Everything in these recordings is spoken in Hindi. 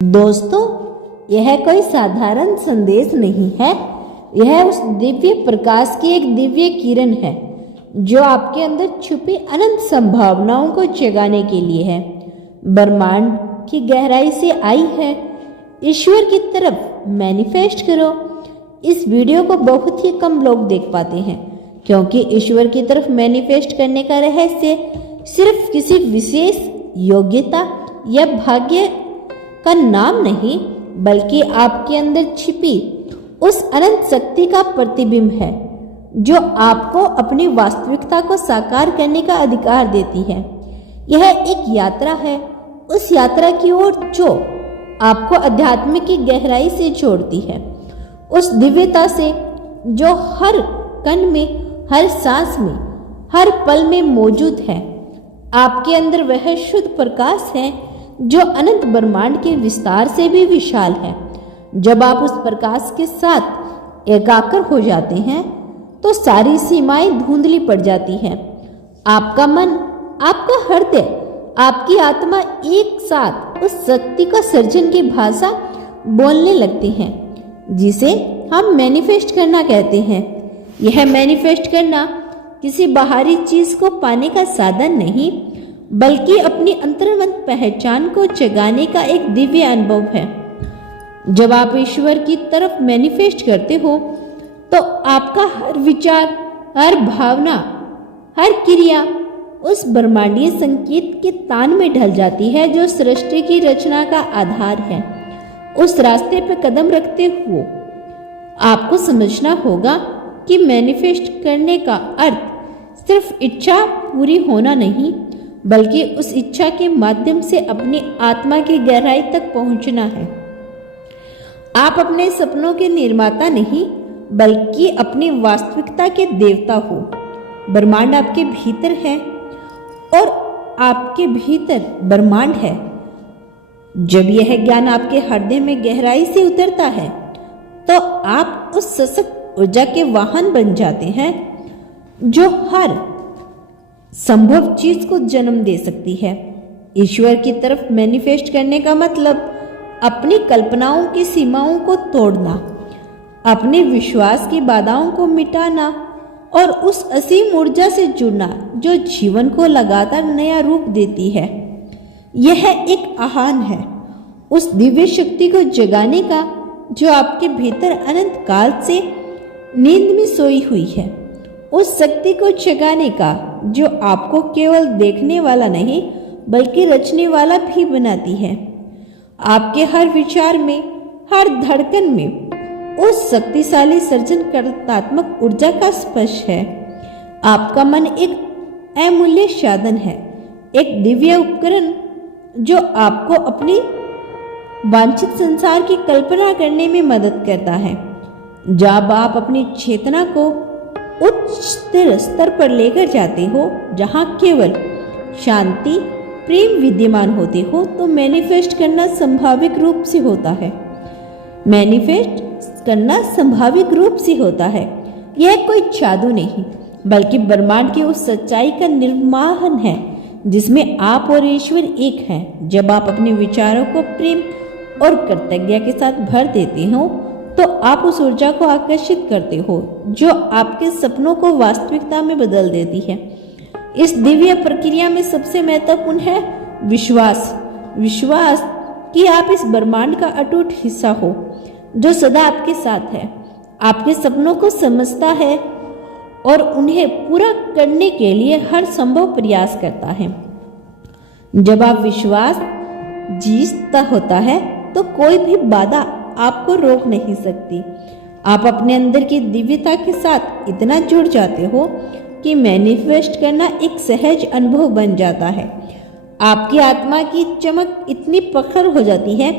दोस्तों, यह कोई साधारण संदेश नहीं है। यह उस दिव्य प्रकाश की एक दिव्य किरण है जो आपके अंदर छुपी अनंत संभावनाओं को जगाने के लिए है। ब्रह्मांड की गहराई से आई है। ईश्वर की तरफ मैनिफेस्ट करो। इस वीडियो को बहुत ही कम लोग देख पाते हैं क्योंकि ईश्वर की तरफ मैनिफेस्ट करने का रहस्य सिर्फ किसी विशेष योग्यता या भाग्य का नाम नहीं, बल्कि आपके अंदर छिपी उस अनंत शक्ति का प्रतिबिंब है जो आपको अपनी वास्तविकता को साकार करने का अधिकार देती है। यह एक यात्रा है, उस यात्रा की ओर जो आपको अध्यात्म की गहराई से जोड़ती है, उस दिव्यता से जो हर कण में, हर सांस में, हर पल में मौजूद है। आपके अंदर वह शुद्ध प्रकाश है जो अनंत ब्रह्मांड के विस्तार से भी विशाल है। जब आप उस प्रकाश के साथ एकाकार हो जाते हैं तो सारी सीमाएं धुंधली पड़ जाती हैं। आपका मन, आपका हृदय, आपकी आत्मा एक साथ उस शक्ति का सर्जन की भाषा बोलने लगते हैं जिसे हम मैनिफेस्ट करना कहते हैं। यह मैनिफेस्ट करना किसी बाहरी चीज को पाने का साधन नहीं, बल्कि अपनी अंतर्मन पहचान को जगाने का एक दिव्य अनुभव है। जब आप ईश्वर की तरफ मैनिफेस्ट करते हो तो आपका हर विचार, हर भावना, हर क्रिया उस ब्रह्मांडीय संकेत के तान में ढल जाती है जो सृष्टि की रचना का आधार है। उस रास्ते पर कदम रखते हुए आपको समझना होगा कि मैनिफेस्ट करने का अर्थ सिर्फ इच्छा पूरी होना नहीं, बल्कि उस इच्छा के माध्यम से अपनी आत्मा की गहराई तक पहुंचना है। आप अपने सपनों के निर्माता नहीं, बल्कि अपनी वास्तविकता के देवता हो। ब्रह्मांड आपके भीतर है और आपके भीतर ब्रह्मांड है। जब यह ज्ञान आपके हृदय में गहराई से उतरता है तो आप उस सशक्त ऊर्जा के वाहन बन जाते हैं जो हर संभव चीज को जन्म दे सकती है। ईश्वर की तरफ मैनिफेस्ट करने का मतलब अपनी कल्पनाओं की सीमाओं को तोड़ना, अपने विश्वास की बाधाओं को मिटाना और उस असीम ऊर्जा से जुड़ना जो जीवन को लगातार नया रूप देती है। यह एक आह्वान है उस दिव्य शक्ति को जगाने का जो आपके भीतर अनंत काल से नींद में सोई हुई है। उस शक्ति को जगाने का जो आपको केवल देखने वाला नहीं, बल्कि रचने वाला भी बनाती है। आपके हर विचार में, हर धड़कन में उस शक्तिशाली सृजनकर्तात्मक ऊर्जा का स्पर्श है। आपका मन एक अमूल्य साधन है, एक दिव्य उपकरण जो आपको अपनी वांछित संसार की कल्पना करने में मदद करता है। जब आप अपनी चेतना को उच्च स्तर पर लेकर जाते हो जहां केवल शांति, प्रेम विद्यमान होते हो, तो मैनिफेस्ट करना संभाविक रूप से होता है। मैनिफेस्ट करना संभाविक रूप से होता है। यह कोई जादू नहीं, बल्कि ब्रह्मांड की उस सच्चाई का निर्माण है जिसमें आप और ईश्वर एक हैं। जब आप अपने विचारों को प्रेम और कृतज्ञता के साथ भर देते हो तो आप उस ऊर्जा को आकर्षित करते हो जो आपके सपनों को वास्तविकता में बदल देती है। इस दिव्य प्रक्रिया में सबसे महत्वपूर्ण है विश्वास। विश्वास कि आप इस ब्रह्मांड का अटूट हिस्सा हो जो सदा आपके साथ है, आपके सपनों को समझता है और उन्हें पूरा करने के लिए हर संभव प्रयास करता है। जब आप विश्वास जीता होता है तो कोई भी बाधा आपको रोक नहीं सकती। आप अपने अंदर की दिव्यता के साथ इतना जुड़ जाते हो कि मैनिफेस्ट करना एक सहज अनुभव बन जाता है। आपकी आत्मा की चमक इतनी प्रखर हो जाती है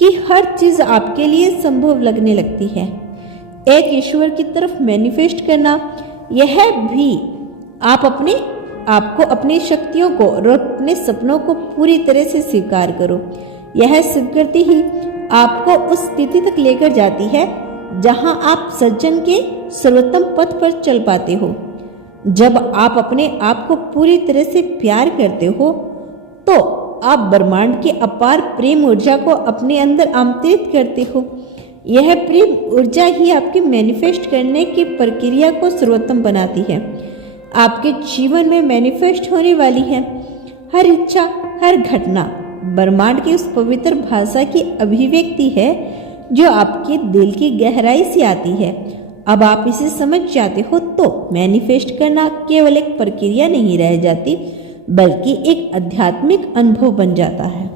कि हर चीज आपके लिए संभव लगने लगती है। एक ईश्वर की तरफ मैनिफेस्ट करना यह भी आपको अपनी शक्तियों को और अपने सपनों को पूरी तरह से स्वीकार करो। यह स्वीकृति ही आपको उस स्थिति तक लेकर जाती है जहां आप सज्जन के सर्वोत्तम पथ पर चल पाते हो। जब आप अपने आप को पूरी तरह से प्यार करते हो तो आप ब्रह्मांड की अपार प्रेम ऊर्जा को अपने अंदर आमंत्रित करते हो। यह प्रेम ऊर्जा ही आपके मैनिफेस्ट करने की प्रक्रिया को सर्वोत्तम बनाती है। आपके जीवन में मैनिफेस्ट होने वाली है हर इच्छा, हर घटना ब्रह्मांड की उस पवित्र भाषा की अभिव्यक्ति है जो आपके दिल की गहराई से आती है। अब आप इसे समझ जाते हो तो मैनिफेस्ट करना केवल एक प्रक्रिया नहीं रह जाती, बल्कि एक आध्यात्मिक अनुभव बन जाता है।